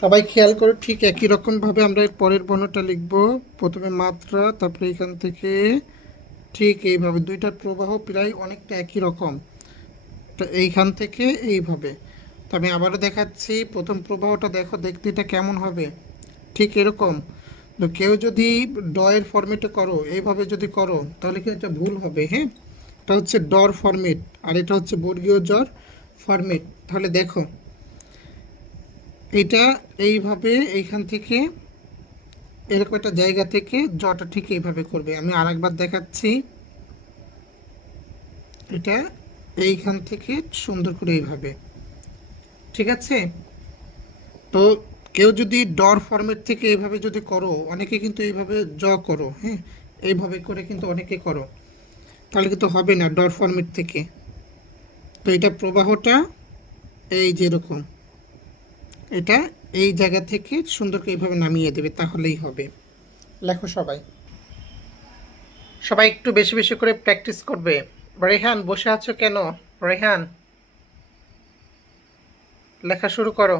সবাই খেয়াল করো, ঠিক একই রকমভাবে আমরা এর পরের বর্ণটা লিখব। প্রথমে মাত্রা, তারপরে এখান থেকে ঠিক এইভাবে দুইটার প্রবাহ প্রায় অনেকটা একই রকম। তো এইখান থেকে এইভাবে, তো আমি আবারও দেখাচ্ছি। প্রথম প্রবাহটা দেখো, দেখতে এটা কেমন হবে, ঠিক এরকম। তো কেউ যদি ডয়ের ফরম্যাটে করো, এইভাবে যদি করো, তাহলে কি এটা ভুল হবে। হ্যাঁ, এটা হচ্ছে ডর ফরম্যাট, আর এটা হচ্ছে বর্গীয় জর ফরম্যাট। তাহলে দেখো এটা এইভাবে এইখান থেকে এরকম একটা জায়গা থেকে জটা ঠিক এইভাবে করবে। আমি আরেকবার দেখাচ্ছি, এটা এইখান থেকে সুন্দর করে এইভাবে, ঠিক আছে। তো কেউ যদি ডর ফরম্যাট থেকে এইভাবে যদি করো, অনেকে কিন্তু এইভাবে করো, হ্যাঁ, এইভাবে করে কিন্তু অনেকে করো, তাহলে কিন্তু হবে না ডর ফরম্যাট থেকে। তো এটা প্রবাহটা এই যেরকম, এটা এই জায়গা থেকে সুন্দর করে এইভাবে নামিয়ে দেবে, তাহলেই হবে। লেখো সবাই, সবাই একটু বেশি বেশি করে প্র্যাকটিস করবে। রেহান বসে আছো কেন? রেহান, লেখা শুরু করো।